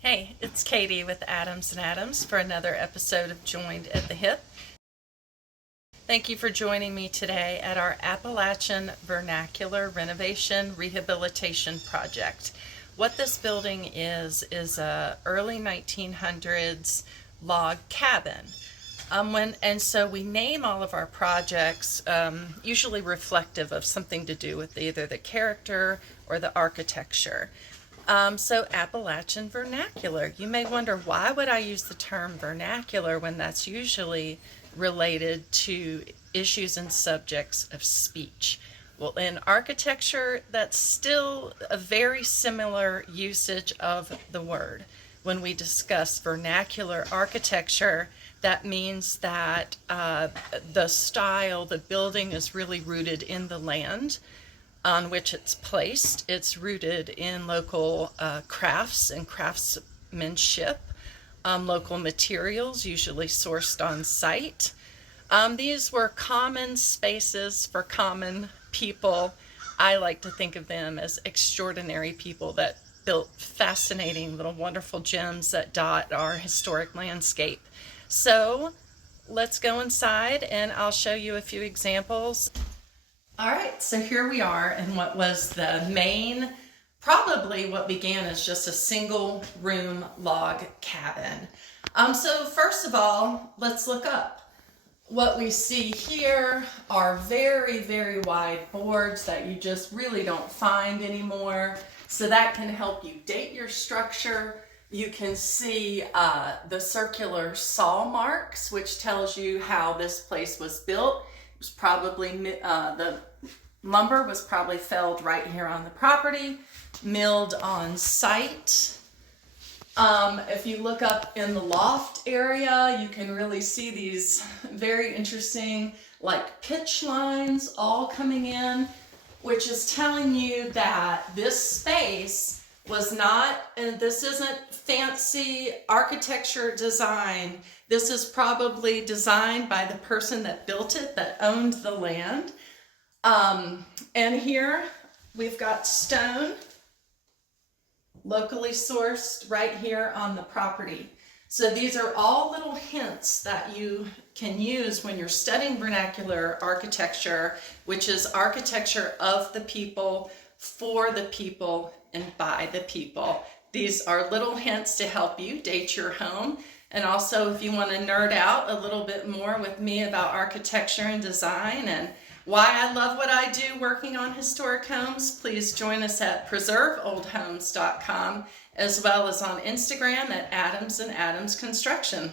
Hey, it's Katie with Adams and Adams for another episode of Joined at the Hip. Thank you for joining me today at our Appalachian Vernacular Renovation Rehabilitation Project. What this building is a early 1900s log cabin. So we name all of our projects usually reflective of something to do with either the character or the architecture. So Appalachian Vernacular. You may wonder, why would I use the term vernacular when that's usually related to issues and subjects of speech? Well, in architecture, that's still a very similar usage of the word. When we discuss vernacular architecture, that means that the style, the building is really rooted in the land on which it's placed. It's rooted in local crafts and craftsmanship, local materials, usually sourced on site. These were common spaces for common people. I like to think of them as extraordinary people that built fascinating little wonderful gems that dot our historic landscape. So let's go inside and I'll show you a few examples. All right, so here we are in what was the main, probably what began as just a single room log cabin. So first of all, let's look up. What we see here are very, very wide boards that you just really don't find anymore. So that can help you date your structure. You can see the circular saw marks, which tells you how this place was built. It was probably, the lumber was probably felled right here on the property, milled on site. If you look up in the loft area, you can really see these very interesting like pitch lines all coming in, which is telling you that this space was not, and this isn't fancy architecture design. This is probably designed by the person that built it, that owned the land. And here we've got stone, locally sourced right here on the property. So these are all little hints that you can use when you're studying vernacular architecture, which is architecture of the people, for the people, and by the people. These are little hints to help you date your home. And also, if you want to nerd out a little bit more with me about architecture and design and why I love what I do working on historic homes, please join us at preserveoldhomes.com, as well as on Instagram at Adams and Adams Construction.